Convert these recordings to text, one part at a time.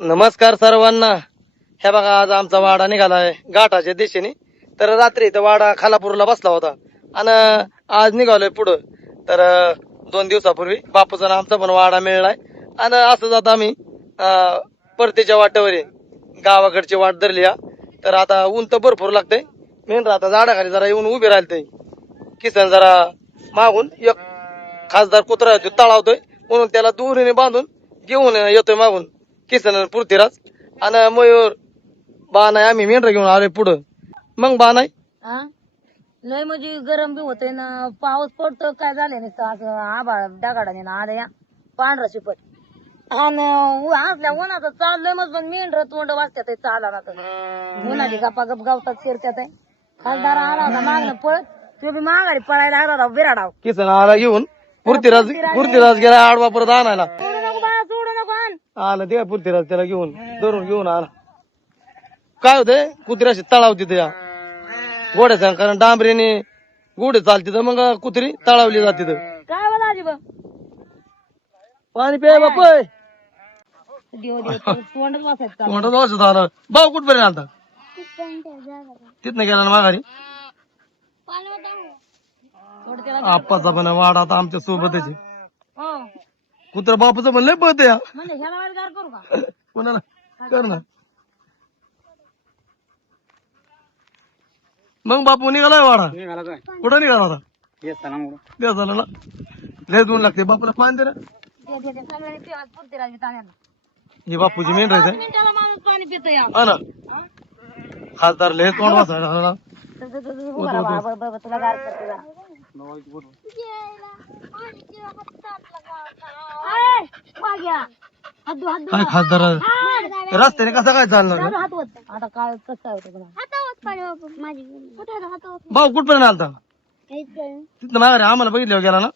नमस्कार सर्वांना. हे बघा आज आमचा वाडा निघालाय घाटाच्या दिशेने. तर रात्री इथं वाडा खालापूरला बसला होता आणि आज निघालोय पुढं. तर 2 दिवसापूर्वी बापूचा आमचा पण वाडा मिळलाय आणि असं जात आम्ही परतीच्या वाटेवर आहे. गावाकडची वाट धरली हा. तर आता ऊन तर भरपूर लागतंय. मेन आता झाडाखाली जरा येऊन उभे राहिलतंय. किसन जरा मागून एक खासदार कुत्रा तळावतोय म्हणून त्याला दुरीने बांधून घेऊन येतोय मागून किसन पृथ्वीराज आणि मयूर. बाण आहे आम्ही मेंढर घेऊन आलोय पुढं. मग बाण आहे लय म्हणजे गरम बी होतंय ना, पाऊस पडतो काय झाले नाही असं आभाळ डागाडाने ना आलं या पांढरा शिपट आणि असल्या उन्हाचं चाललंय मग पण मेंढर तोंड वाजतात चाला ना तर उन्हाची गप्पा गप गावतात शिरत्यात आहे. खासदार आला होता मागणं पळत, तो बी माघारी पळायला आला होता बिराडाव. किसन आला घेऊन पृथ्वीराज गेला आडवा परत आणायला. सोडू नको बाळा, सोडू नको आण. आला ते पृथ्वीराज त्याला घेऊन धरून घेऊन आला. काय होतंय कुत्र्याशी तळाव तिथे या गोड्या सांग, कारण डांबरीने गोडे चालते तर मग कुत्री तळावली जाते. काय बोला आजी बा पाणी प्याय बाप देव देव तोंडच वाचायचं का? तोंडात वाजत आला. भाऊ कुठपर्यंत आलता? तिथनं गेला ना माघारी. थोडं त्याला आप्पाचा पण वाडा आता आमच्या सोबतच आहे. हो. कुत्रा बापूचं पण लय पळत या. म्हणजे ह्याला वाईट गार करू का? कोणाला कर ना. मग बापू निघालाय वाडा. कुठं निघाला होता? देसाला ना. लय दोन लागते बापूला पाणी दे ना. सगळ्यांनी पिवाच पृथ्वीराज ताण्याला ही बापूची मेन राहते. मिनिटाला माणूस पाणी पितो या. हा ना. खासदार लय तोंड वाचायला. तुला गार करते जरा. काय खासदार रस्त्याने कसा काय चालणार आता काय कसं होतं भाऊ कुठपर्यंत आलता? तिथनं माघारी आम्हाला बघितल्यावर गेला ना.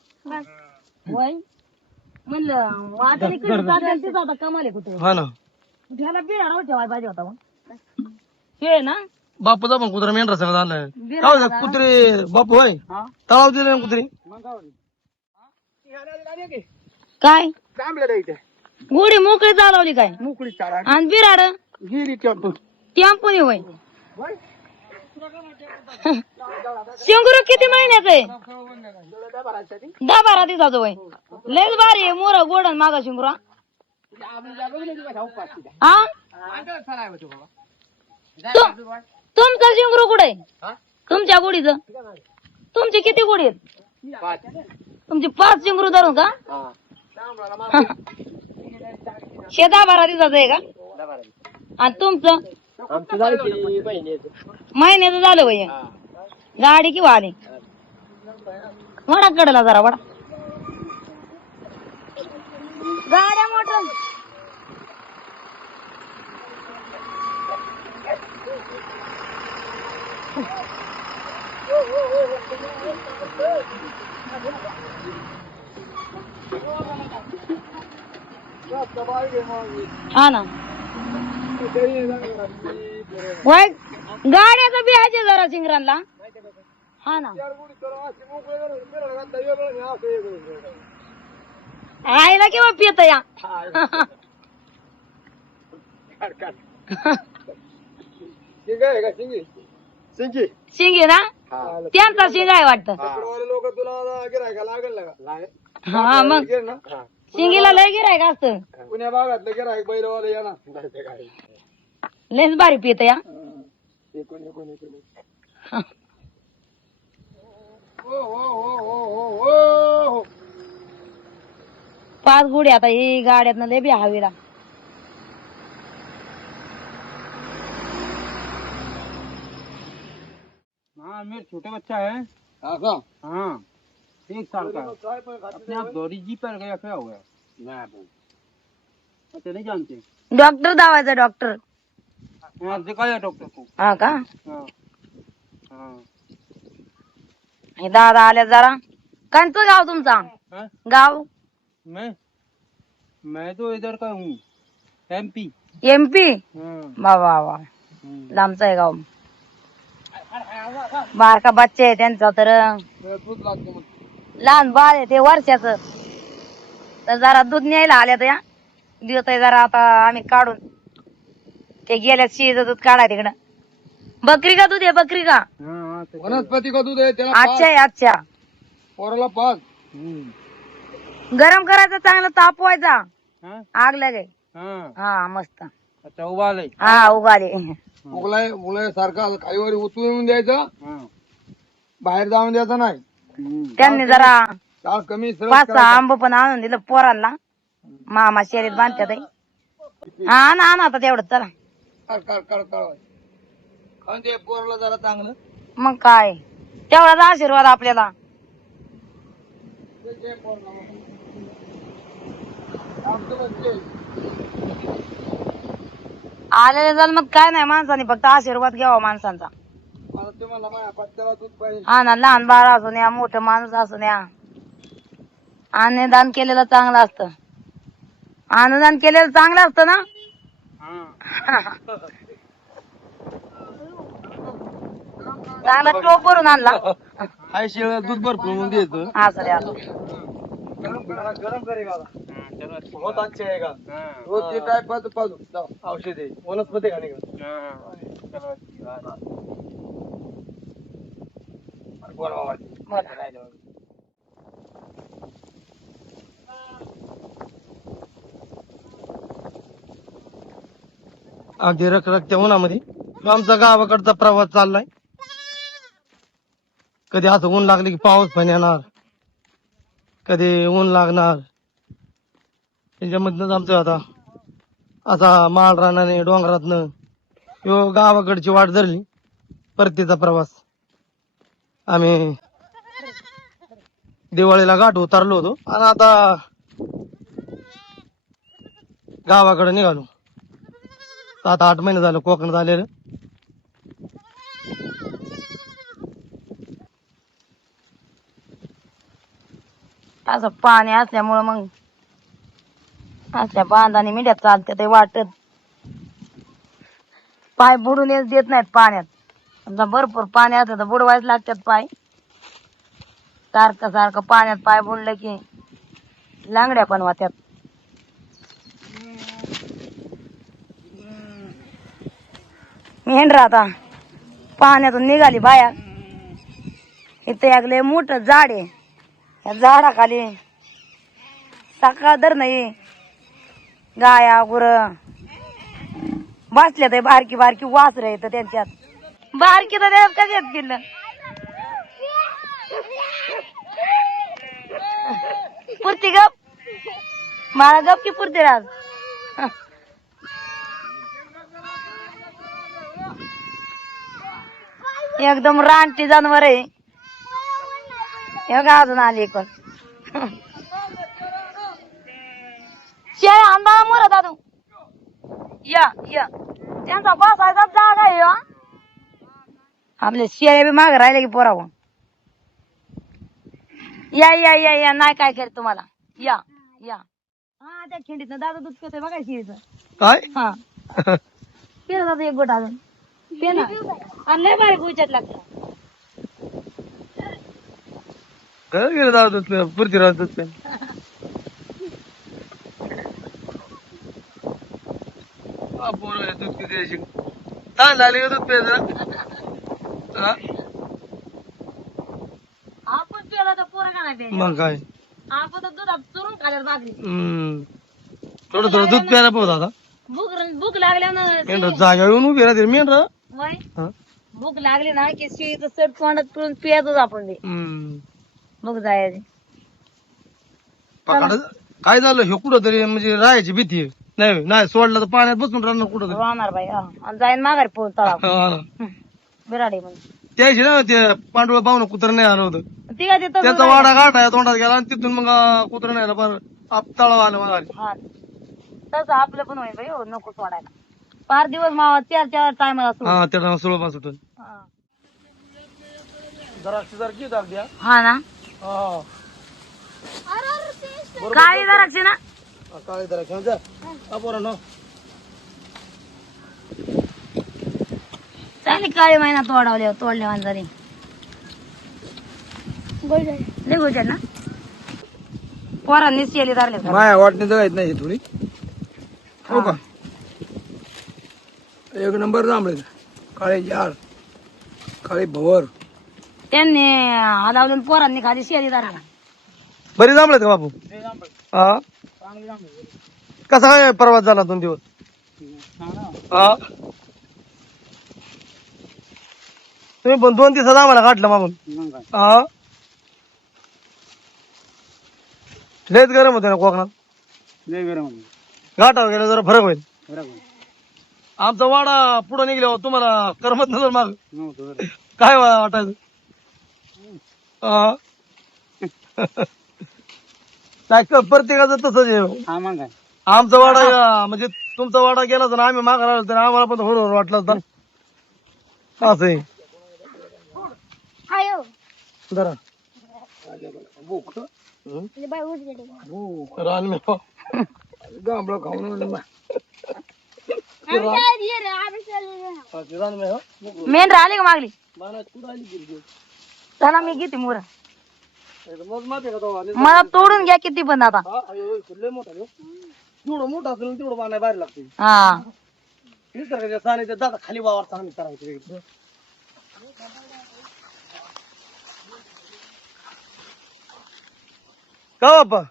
वय म्हणलं आता इकडे चाललं तिथं आता कमाल आहे कुठं. हा ना. त्याला बिराडावर ठेवायला पाहिजे होता मग. हे ना बापूचा पण कुत्रा मेंढरा सगळं झालाय. कुत्रे बापू होय तळाव दिले ना कुत्री. काय गुढी मोकळी चालवली काय मोकळी आणि बिराड गेली टेम्पोनी होय. शेंगुरू किती महिन्याचं आहे? 10-12 दिवसाचं होय. लयच भारी आहे मोर गोड मागा शेंगुरा. हा तुमचं शेंगरू कुठे? तुमच्या गुढीचं तुमची किती गुढी आहेत? तुमची 5 शेंगरू धरून का? शे 10-12 दिवसाचं आहे का? आणि तुमचं महिन्याचं झालं वय. गाडी किंवा आली वडा कडला जरा वडा गाड्या मोटर. हा ना वय गाड्याचं बिहायचे जरा सिंगरांना. हा ना आईला किंवा पित या शिंगी ना त्यांचा शिंगा आहे वाटत. हा मग शिंगीला लय गिरायक असतं. पुण्या भागातलं गिरायक बैलवाले या ना. लयच भारी पित या. पाच गुढी आता ही गाड्यात लय बी हवीला. हाँ मेरा छोटा बच्चा है। हाँ 1 साल का अपने आप दौड़ी जी पर गया क्या हुआ? अच्छा नहीं जानते? डॉक्टर दावायचा डॉक्टर. हाँ दिखाया डॉक्टर को. हा का? हाँ हाँ हे दादा आले जरा. कोणतं गाव तुमचा? हाँ? गाव मैं तो इधर का हूँ MP. MP. हाँ वा वा वा लांबचं आहे गाव. बारका बच्चा आहे त्यांचा तर लहान बाळ आहे ते वर्षाचं तर जरा दूध न्यायला आल्या तर या देतोय जरा आता आम्ही काढून. ते गेल्यात शिळीचं दूध काढा तिकडं. बकरी का दूध आहे, बकरी का? वनस्पती का दूध आहे त्याला अच्छा आहे, अच्छा. पोराला पाच. गरम करायचं, चांगलं तापवायचा, आग लागे. हा मस्त. अच्छा उभारले. हा उगाले. मुलाय सारखा खालीवर उचलून द्यायचं, बाहेर जाऊन द्यायचं नाही. त्यांनी जरा डाळ कमी 5-6 आंब पण आणून दिलं पोरांना. मामा शेरीत बांधतात. हा आणा आता तेवढं चला. ते पोराला जरा चांगलं. मग काय तेवढाच आशीर्वाद आपल्याला. आलेल्या जन्मात काय नाही, माणसाने फक्त आशीर्वाद घ्यावा माणसांचा. हा ना, लहान बाळ असू द्या, मोठं माणूस असू द्या, अन्नदान केलेलं चांगलं असतं. अन्नदान केलेलं चांगलं असतं ना. चांगला टोप भरून आणला. हाय शिळ दूध भरपूर द्यायचं. असं द्या. गरम करेगा बहुत अच्छे है रोज ते काय पाजू औषध है, वनस्पति खाने का. अगदी रखरखत्या उन्हामध्ये आमचा गावाकडचा प्रवास चाललाय. कधी असं ऊन लागले की पाऊस पण येणार, कधी ऊन लागणार. त्याच्यामधनच आमचं आता असा माळ रानाने डोंगरातनं ह्यो गावाकडची वाट धरली. परतीचा प्रवास. आम्ही दिवाळीला घाट उतरलो होतो आणि आता गावाकडे निघालो. 7-8 महिने झालं कोकणात आलेलं. असं पाणी असल्यामुळं मग असल्या बांधाने मिठ्यात चालते ते वाटत. पाय बुडून येत देत नाहीत पाण्यात. समजा भरपूर पाणी असलं तर बुडवायच लागतात पाय. सारखं सारखं पाण्यात पाय बुडलं की लांगड्या पण वाट्यात. मेंढरा आता पाण्यातून निघाली बाया. इथे एक लय मोठं झाड आहे. या झाडाखाली सकाळ धर नाही गाया गुर बसल्या तर बारकी बारकी वासर येत त्यांच्यात. बारकी तर त्याच्यात कधी येत गेलं. पुरती गप मला गप की पुरते राज. एकदम रानटी जनावर आहे. हे का अजून आली पण शेळ्या अंधाळा मोर दादू. या या त्यांचा बसायचा जागा आहे. आपले शेळ्या बी माग राहिले की पोरावं. या या या या नाही काय करत तुम्हाला. या या हा त्या खिंडीत दादा दूध पितोय बघा शिळीचं. काय हा पिला दादा एक गोट अजून पे ना. आणि लय बारीक उचत लागतं. काय गेलं दादा दूध प्यायला, पुरती राहत दूध प्यायला. पोरं दूध किती द्यायची, ताण झाले का दूध प्यायचं. आपण पिला तर पोरं का नाही प्यायचं. मग काय आपण तर दुधात चुरून खाल्यावर भाकरी. थोडं थोडं दूध प्यायला पाहू आता. भूक लागल्यावर मेंढरा जागा येऊन उभी राहते मेंढरा. वय भूक लागली ना की शिळीचं सट तोंडात पिळून पियातच आपण ते. भूक जायची. काय झालं हे कुठं तरी म्हणजे राहायची भीती आहे. नाही नाही सोडलं तर पाण्यात बसून राहणार कुठं तरी. राहणार बाई आणि जाईन माघारी पोहोच तळा बिराडी म्हणून. त्याशी ना ते पांडुळा पाहुणं कुत्र नाही आलं होतं. ती काय तिथं त्याचा वाडा गाठा तोंडात गेला आणि तिथून मग कुत्र नाही आलं. बरं तळाव आलं मला. हा तसं आपलं पण होईल बाई. हो नको सोडायला. 5 दिवस मावा 4 टायमाला सुरू. हा त्या सुळपा सुटून जरा हा ना काळी जराक्षी ना. काळी जरा घेऊन जा पोरांनो. चांगली काळी महिना तोडल्या माणसाने. लय गोष्ट ना पोरांनी शेली धरले. माया वाटणी जगायत नाही थोडी. हो का एक नंबर जांभळे काळे झाड काळे भवर त्यांनी हलावून पोरांनी खाली शेरी दारा बरी जांभळे का बापू हा कसा काय प्रवास झाला 2 दिवस हा तुम्ही पण 2 दिवसात आम्हाला काढलं मागून हा लयच गरम होते ना कोकणात घाटावर गेलं जरा फरक होईल आमचा वाडा पुढे निघल्यावर तुम्हाला करमत नसेल माग काय वाटायचं हा काय प्रत्येकाचं तसंच आहे आमचा वाडा म्हणजे तुमचा वाडा गेला तर आम्ही मागे राहिलो तर आम्हाला पण थोडं वाटलं असतं असं आहे जरा मेन राहिले का मागली चला मी घेते मुरा मला तोडून घ्या किती पण आता जेवढं मोठं असेल तेवढं बांधाय बाहेर लागते हा निसर्गाच्या दादा खाली वावर चांगली करायची का बाप्पा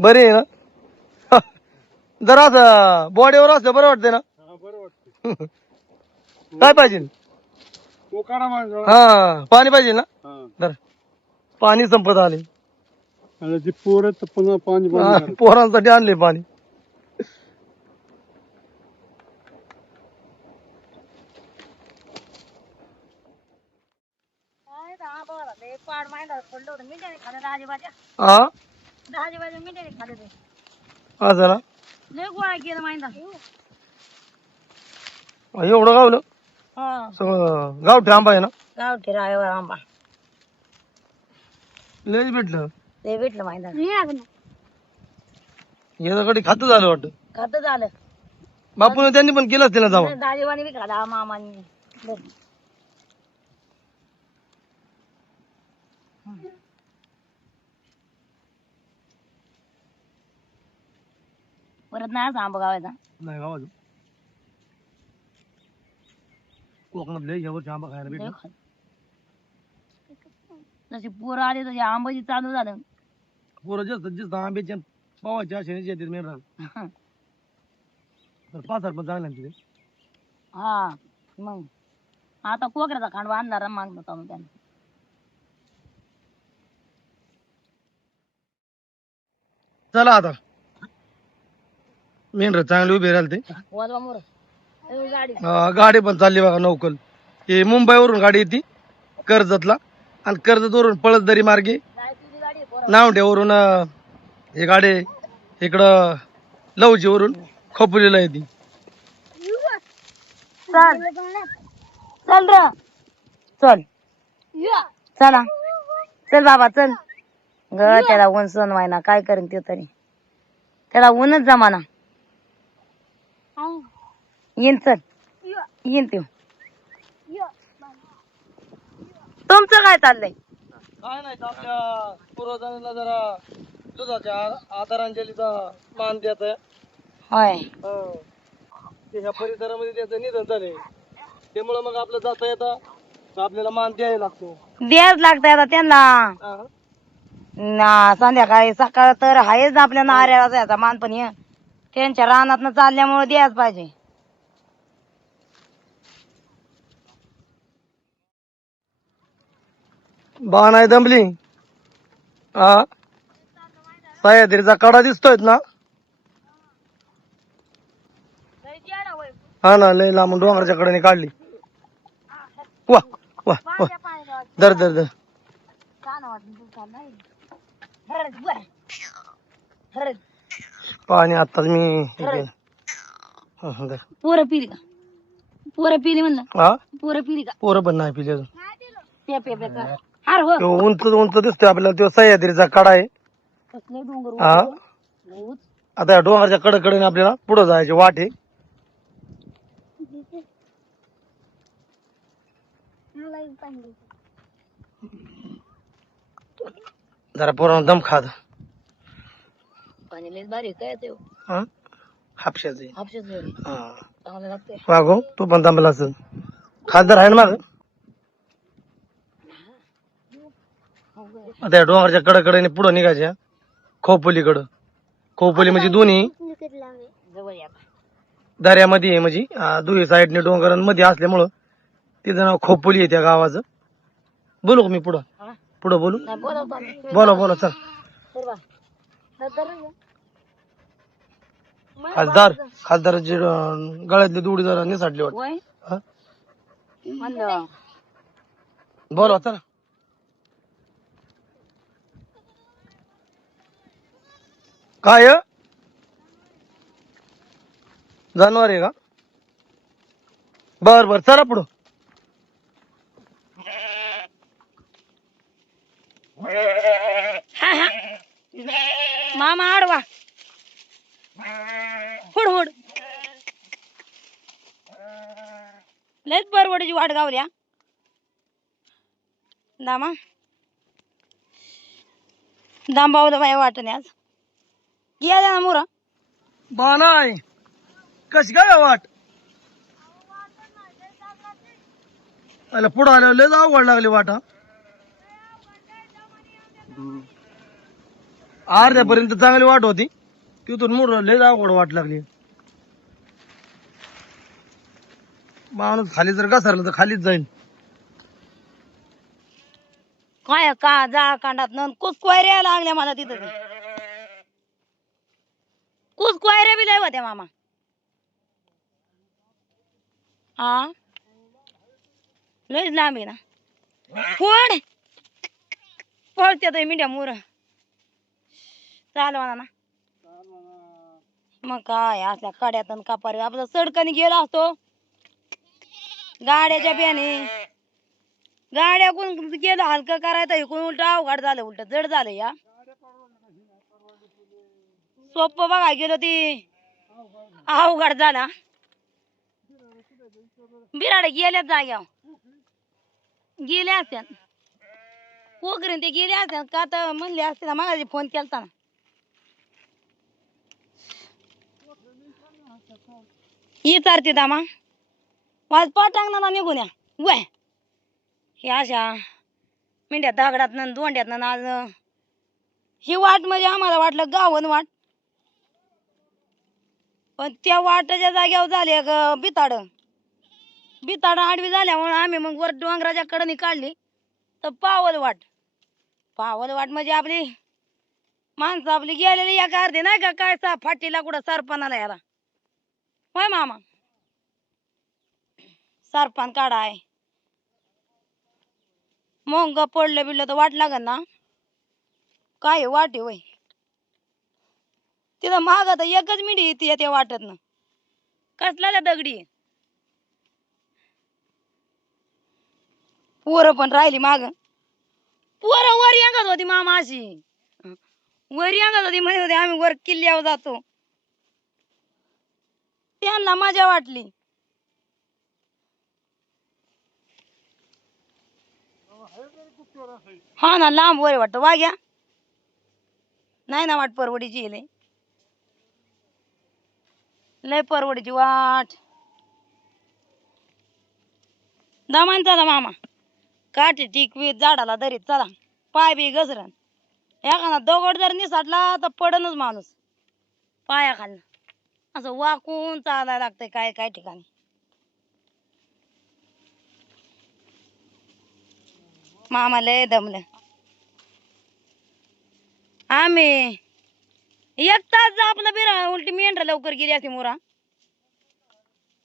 बरी आहे ना जरा असं बॉडीवर असलं बरं वाटतंय ना काय पाहिजे हा पाणी पाहिजे ना जरा पाणी संपत आले पुन्हा पाणी पोरांसाठी आणले पाणी हा असं ना एवढं गावलं सगळं गावठी आंबा आहे ना गावठी रायवर आंबा लयच भेटलं ते भेटलं माहिती याच्याकडे खातं झालं वाटतं खात झालं बापून त्यांनी पण केलं असतील ना जाऊन दाजीवानी बी खाला मामानी परत नाही असं आंबा गावायचा नाही गावात कोकणात लय जवळचे आंबा खायला भेटलं जशी पोरं आली तशी आंबाची चालू झालं पोरं जास्त आंब्याच्या पावाच्या आशेने येतात मेन तर पाचार पण चांगला तिथे हा मग आता कोकऱ्याचा खांडवा आणणार मागणं होता मग त्यानं चला आता मेंढर चांगली उभी राहिली ते वाजवा मोर गाडी गाडी पण चालली बघा नौकल हे मुंबईवरून गाडी येते कर्जतला आणि कर्जतवरून पळसदरी मार्गे नावड्यावरून हे गाडी इकडं लवजीवरून खोपोलीला येते चल चल र चल चला चल बाबा चल ग त्याला ऊन सण व्हायना काय करेन ते तरी त्याला ऊनच जमाना येईन चल येईन ते तुमचं काय चाललंय काय नाही आपल्या पूर्वजांना जरा दुधाच्या आदरांजलीचा मान द्यायचा होय ते ह्या परिसरामध्ये त्याचं निधन झालंय त्यामुळे मग आपलं जाता येता आपल्याला मान द्यायला लागतो द्यायच लागतंय आता त्यांना संध्याकाळी सकाळ तर आहेच आपल्या नाऱ्याला जायचा मान पण त्यांच्या रानात चालल्यामुळे द्यायच पाहिजे बा नाही दमली सह्याद्रीचा कडा दिसतोय ना हा ना लय लांबून डोंगराच्या कडेने काढली वा वा वा दर दर दर पाणी आताच मी पोरं पिली का पोरं पिली म्हणलं पोरं पिली का पोरं पण नाही पिले अजून उंच उंच दिसतोय आपल्याला तो सह्याद्रीचा कडा आहे आता या डोंगराच्या कडकडे आपल्याला पुढे जायचे वाट आहे जरा पोरांना दम खात पाणी लय भारी काय ते हा हापशाचं आहे. हापशाच हा चांगलं लागतंय. वागो तू पण थांबला असेल. खासदार आहे ना माग आता या डोंगरच्या कडेने पुढं निघायच्या खोपोलीकडं. खोपोली म्हणजे दोन्ही जवळ या दऱ्यामध्ये आहे म्हणजे दोन्ही साईडने डोंगरांमध्ये असल्यामुळं तिथं नाव खोपोली आहे त्या गावाचं. बोलू का मी पुढं हा? पुढं बोलू नाही बोलवतो आम्ही. बोला बोला चल. बरं बा. नंतर ये. खासदाराची गळ्यातली दुडी जरा निसाटली वाटत. वय हा? म्हणलं बोला चला. काय जानवर आहे का? बर बर चला पुढं. मामा आडवा हुड हुड लयच परवडीची वाट गावल्या दामा दांबावलं बाय वाटणे आज गेला ना मुरा बानाय कशी काय वाट अरे पुढं आल्यावर लय अवघड लागली वाट हा. अर्ध्यापर्यंत चांगली वाट होती तिथून मुर लय अवघड वाट लागली. माणूस खाली जर घसरला तर खालीच जाईल. काय का जा कांडात न कुसकोयऱ्या लागल्या मला तिथं कुसकोयऱ्या बी लय होत्या मामा हा लयच लांब आहे ना फोड पळत्यात मिठ्या मुर चालवा ना मग काय असल्या कड्यात आणि कापारी आपलं सडकाने गेला असतो गाड्याच्या बियाने गाड्या कोण गेलं हलकं करायचं इकडून उलट अवघड झालं उलट जड झालं या सोपं बघा गेलो ती अवघड झाला बिराड गेल्याच जाग्या गेले असत्या कोकरीन ते गेले असत्या का तर म्हणले असते ना मला फोन केलता ना विचारते दामा माझ पटांगणा निघून या वय हे अशा मेंढ्या दगडात दोंड्यात आज ही वाट म्हणजे आम्हाला वाटलं गावन वाट पण त्या वाटाच्या जाग्यावर झाले बिताड बिताड आडवी झाल्यामुळे आम्ही मग वर डोंगराच्या कडनी काढली तर पावल वाट म्हणजे आपली माणसं आपली गेलेली या अर्धे नाही का काय फाटीला कुठं सरपणाला याला होय मामा सरपण काढाय मग पडलं बिडलं तर वाट लागल ना काय वाटे होय तिथं माग तर एकच मिनिट येते त्या वाटत ना कसला दगडी पोरं पण राहिली माग पोरं वर येंगत होती मामा अशी वर येंगत होती म्हणत होते आम्ही वर किल्ल्यावर जातो त्यांना मजा वाटली हा ना लांब वर वाटत वाघ्या नाही ना वाट परवडीची लय परवडीची वाट दमान चला मामा काठी टिकवीत झाडाला दरीत चला पाय बी घसरण एखादा दगड जर निसटला तर पडनच माणूस पायाखाली असं वाकून चालायला लागतंय काय काय ठिकाणी मामा लय दमलं आम्ही एक तास आपलं बिरा उलटी मेंढर लवकर गेली असती मुरा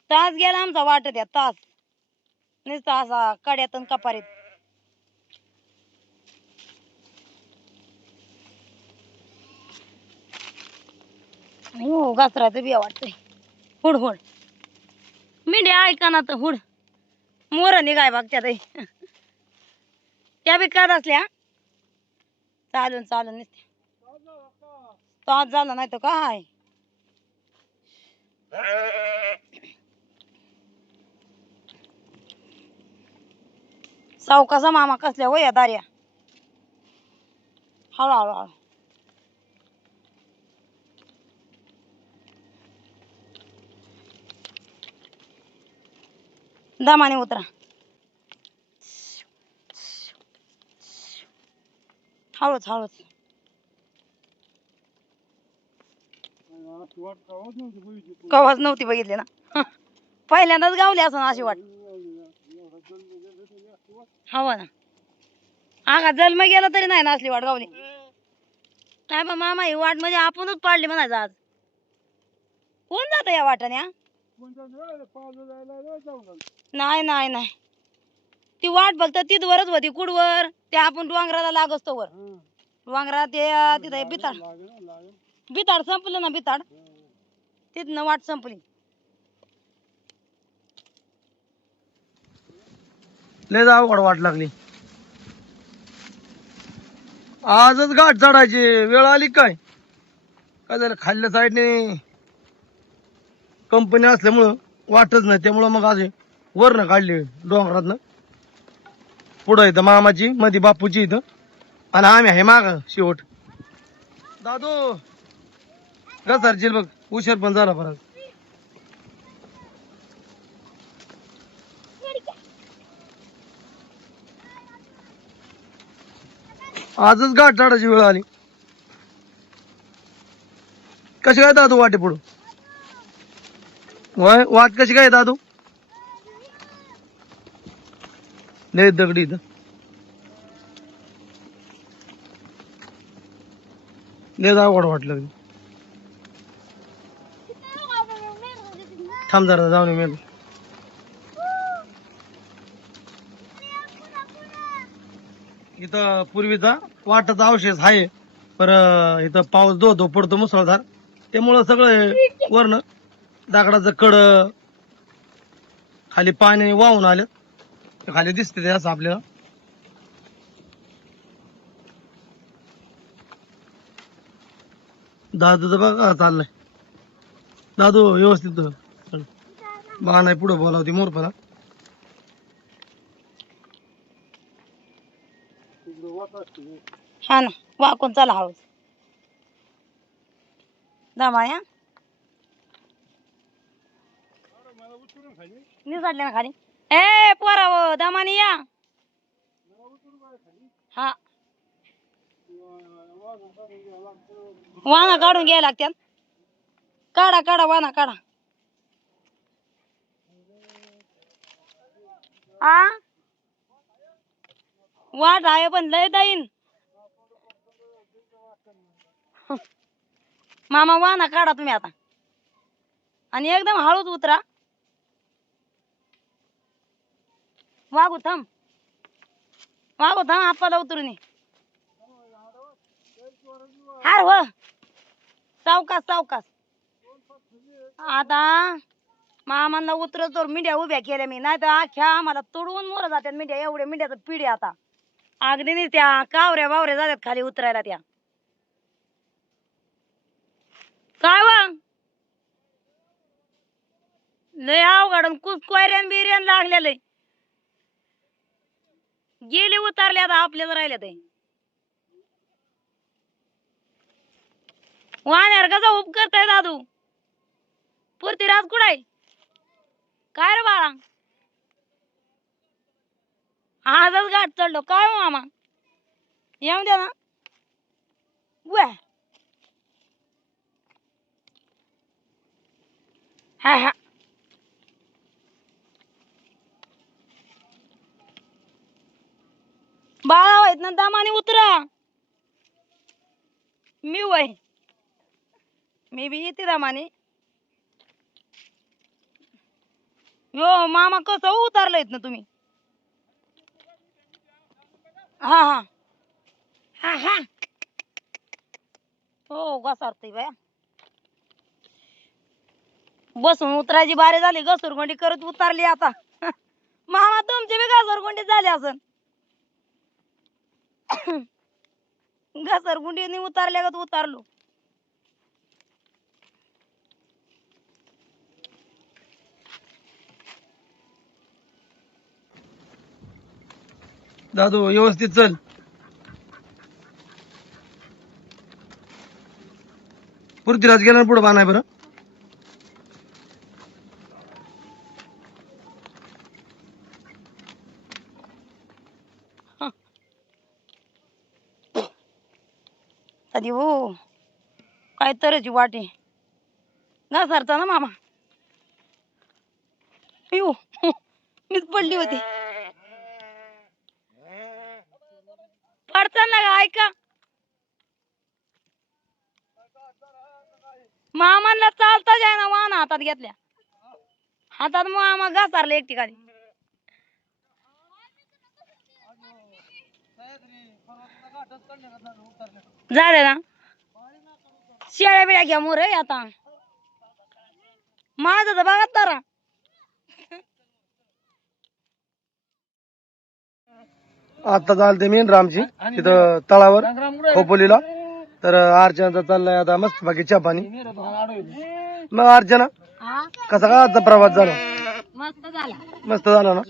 तास गेला आमचा वाटत या तास नुसता असा कड्यातून कपारीत हो घसरायचं बिया वाटतंय हुड हुड मेंढ्या ऐका ना तर हुड मोर निघाय बघत्या त्या बी करत असल्या चालून चालून नुसत्या तास झाला नाही तर काय सावकासा मामा कसल्या वया दार्या हळू हळू हळू दमाने उतरा. हळूच हळूच. कवाच नव्हती बघितली ना. पहिल्यांदाच गावली असं अशी वाट. हवा ना. आगा जन्म गेला तरी नाही ना असली वाट गावली. नाही बा मामा ही वाट म्हणजे आपणच पाडली म्हणायचं आज. कोण जात या वाटाने? नाही नाही नाही ती वाट फक्त तिथवरच होती कुडवर ते आपण डोंगराला लागतो वर डोंगरात ते तिथे बिताड बिताड संपलं ना बिताड तिथनं वाट संपली. लय अवघड वाट लागली. आजच गाठ चढायची वेळ आली काय झालं खाल्ल्या साईडने कंपनी असल्यामुळं वाटच नाही त्यामुळं मग असे वरनं काढले डोंगरातनं. पुढं इथं मामाची मध्ये बापूची इथं आणि आम्ही आहे माग शेवट. दादू घसरशील बघ उशीर पण झाला परत. आजच गाठ चढायची वेळ आली. कशी काय दादू वाटे पुढं वाट कशी काय दादू? लय दगडी इथं लय अवघड वाट लागली. थांब जरा जाऊन मेल. इथं पूर्वीचा वाटाचा अवशेष आहे पर इथं पाऊस धो पडतो मुसळधार त्यामुळं सगळं वरनं दगडाचं कड खाली पाणी वाहून आलं खाली दिसते ते असं आपल्याला. दादूचं बघा चाललंय. दादू व्यवस्थित बा नाही पुढे बोलावती मोरपला. हा ना वाकून चला हळूच. दमाया निसटले ना खाली. ए पोराव दमानी या. हा वाना काढून घ्यायला लागतात. काढा काढा वाना काढा. आ वाट आहे पण लय दाईन. मामा वाना काढा तुम्ही आता आणि एकदम हळूच उतरा. वागू थांब आपल्याला उतरून ये. हार हो सावकाश सावकाश. आता मामांना उतरत तर मिंड्या उभ्या केल्या मी नाही तर अख्ख्या आम्हाला तोडून मोर जातात मिंड्या. एवढ्या मिंड्याचं पिढी आता अगदी नाही त्या कावऱ्या बावऱ्या जातात खाली उतरायला त्या. काय वा लय अवघड कुस्क्वायऱ्यान बिर्यान लागलेलं गेले उतारले आता आपल्याला राहिल्या ते वाण्यार कसा उप करताय दादू. पृथ्वीराज कुठाय काय रे बाळा? आजच गाठ चढलो काय हो मामा येऊन द्या ना. हा हा बाळा व्हायत ना दामाने उतरा. मी वय मी बी येते दामाने. यो मामा कसं उतारलंयत ना तुम्ही. हा हा हा हा हो घसारतय बाया. बसून उतरायची बारी झाली घसरगुंडी करत उतारली आता. मामा तुमची बी घसरगुंडी झाली असन. घसरगुंडीने उतारल्या का उतारलो. दादू व्यवस्थित चल. पृथ्वीराज गेला पुढे बाणाय बरं. आधी हो काय तऱ्हेची वाटे घासारचा ना मामा अयो मीच पडली होती पडताना का ऐका मामांना चालता जाय ना वाहन हातात घेतल्या हातात मामा घासारले एक ठिकाणी झाले ना शेळ्या बिळ्या घ्या मोर आता माझं तर बघा तारा आता चालते मेन रामची तिथं तळावर खोपोलीला तर अर्चनाचा चाललाय आता मस्त बाकी चहा पाणी मग अर्चना कसा का आजचा प्रवास झाला मस्त झाला मस्त झाला ना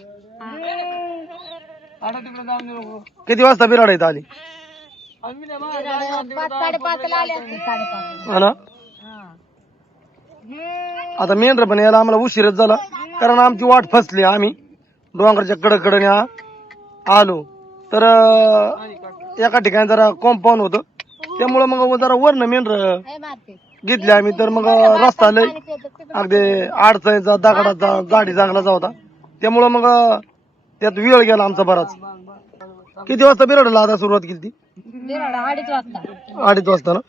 किती वाजता बिराड येत आली 5:30 आले असते 5:30 हा ना आता मेंढर पण यायला आम्हाला उशीरच झाला कारण आमची वाट फसली आम्ही डोंगराच्या कडकडने आलो तर एका ठिकाणी जरा कॉम्पाऊंड होतं त्यामुळं मग जरा वरनं मेंढर घेतले आम्ही तर मग रस्ता लय अगदी अडचणीचा दगडाचा गाडी चांगलाचा होता त्यामुळं मग त्यात वेळ गेला आमचा बराच किती वाजता बिराडला आता सुरुवात केली ती 2:30 वाजता 2:30 वाजता ना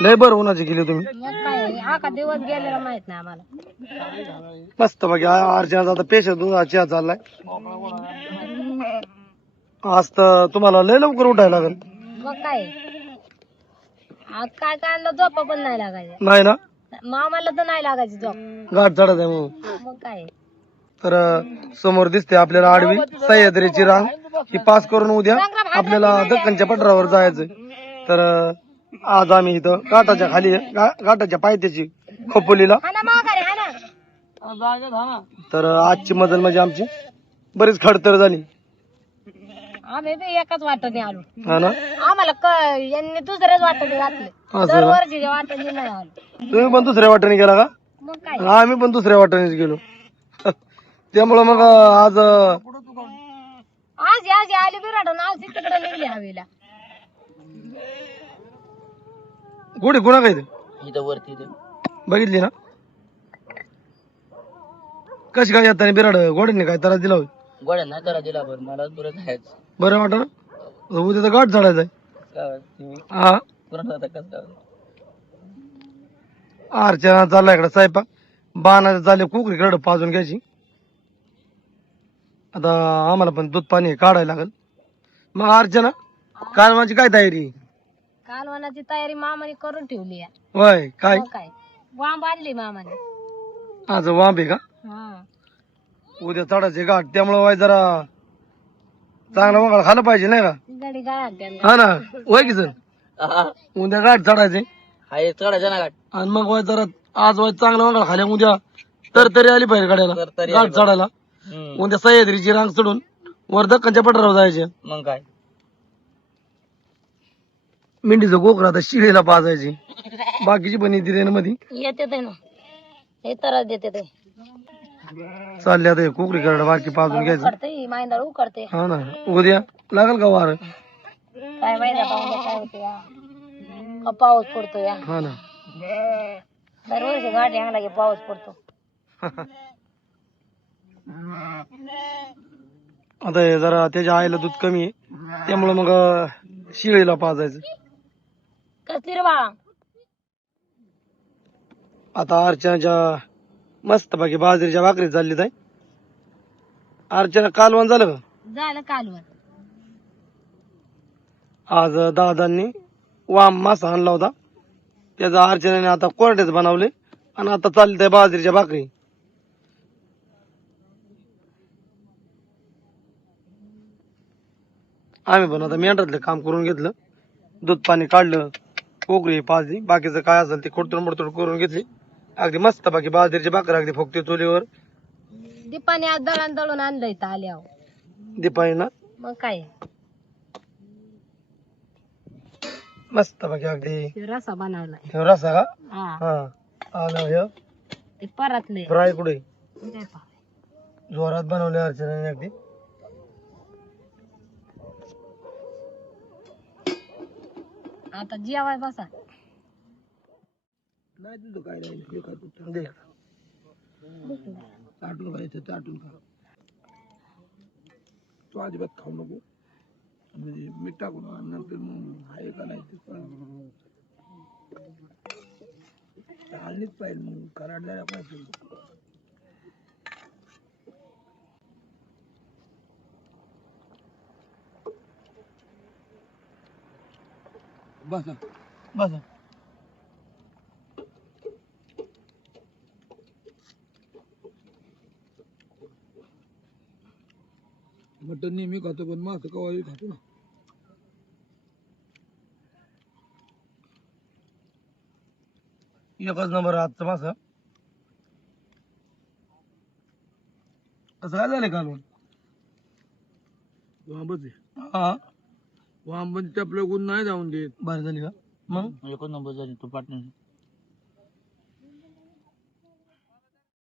लय बरं उन्हाची केली तुम्ही मग काय आका दिवस गेलेला माहित नाही आम्हाला मस्त बाकी अर्चनाचा आता पेशा दुधा चहा चाललाय आज तर तुम्हाला लय लवकर उठायला लागेल मग काय आज काय काढलं झोपा पण नाही लागायचं नाही ना मामाला तर नाही लागायची झोप गाठ चढत आहे मग मग काय तर समोर दिसते आपल्याला आडवी सह्याद्रीची रांग ही पास करून उद्या आपल्याला दक्कनच्या पठारावर जायचंय तर आज आम्ही इथं घाटाच्या खाली घाटाच्या पायथ्याची खोपोलीला तर आजची मजल म्हणजे आमची बरीच खडतर झाली आम्ही बी एकाच वाटेने आलो हा ना आम्हाला यांनी दुसऱ्याच वाटेने घातले असं ना दरवर्षीच्या वाटेने नाही आलो तुम्ही पण दुसऱ्या वाटेने गेला का मग काय आम्ही पण दुसऱ्या वाटेनेच गेलो त्यामुळं मग आज आज आली बिराड आज तिकडे निघली हवेला कुठे कुणा काय इथं वरती बघितली ना कशी काय येताना बिराड गोड्याने काय त्रास दिला होय गोड्या नाही करा दिला बरं मला बरं जायचं बरं वाटत उद्या तर गाठ चढायचा हा अर्चना चालला इकडे स्वयंपाक बाणाचे चालले कुकरीकडे पाजून घ्यायची आता आम्हाला पण दूध पाणी काढायला लागल मग अर्चना कालवाची काय तयारी कालवणाची तयारी मामाने करून ठेवली आहे होय काय मग काय वांब आणली मामाने आज वांबे का हा उद्या चढायचे गाठ त्यामुळे वाय जरा चांगला वंगाळ खाल्लं पाहिजे नाही का गडी गाळा हा ना होय की सर उद्या गाठ चढायचे हाय चढायचं ना गाठ आणि मग वाय जरा आज वाय चांगला वंगाळ खाल्या उद्या तर तरी आली पाहिजे गाड्याला गाठ चढायला उद्या सह्याद्रीची रांग चढून वर दक्कनच्या पठारावर जायचे मग काय मेंढीचं कोकरा आता शिळेला पाजायची बाकीची पण येते मध्ये येते ते ना हे त्रास देते ते चालले आता कोकरी करड बाकी पाजून घ्यायचं उकडते मांदाळ उकडते हा ना उद्या लागल का वार काय माहिती आता उद्या काय होते या का पाऊस पडतो या हा ना दरवर्षी गाडी आणला की पाऊस पडतो आता हे जरा त्याच्या आईला दूध कमी आहे त्यामुळे मग शिळीला पाजायचं कसली रे बाळा आता अर्चनाच्या मस्त बाकी बाजरीच्या भाकरी चालली आहे अर्चना कालवण झालं का झालं कालवण आज दादांनी वाम मासा आणला होता त्याचा अर्चनाने आता कोरडेच बनवले आणि आता चालत आहे बाजरीच्या भाकरी आम्ही पण आता मेंढरातलं काम करून घेतलं दूध पाणी काढलं कोकरी पाजली बाकीचं काय असेल ते खोडतोड मोडतोड करून घेतली अगदी मस्त बाकी बाजरीची भाकर अगदी फुकते चुलीवर दीपाने आज दळण दळून आणलं इथं आल्यावर दीपाळी ना मग काय मस्त बाकी अगदी रसा बनवलाय हे रसा का हा हा आलं हे ते परतले फ्राय कुठे जोरात बनवले अर्चनाने अगदी आता जेवाय बसा. नाही तुझं काय नाही हे का तू दे चाटून खायचं चाटून खा तू अजिबात खाऊ नको म्हणजे मीठ टाकून नंतर मग आहे का नाही ते चालणीच पाहिजे मग कराडला पाहिजे बसा बसा मटन नेहमी खातो पण मासं कवाही खातो ना एकच नंबर आजचं मासं कसं काय झालं कालवण वांबच आहे हा वांबन आपल्या गुण नाही जाऊन देत बरं झाली का मग एकच नंबर झाली तू पार्टनर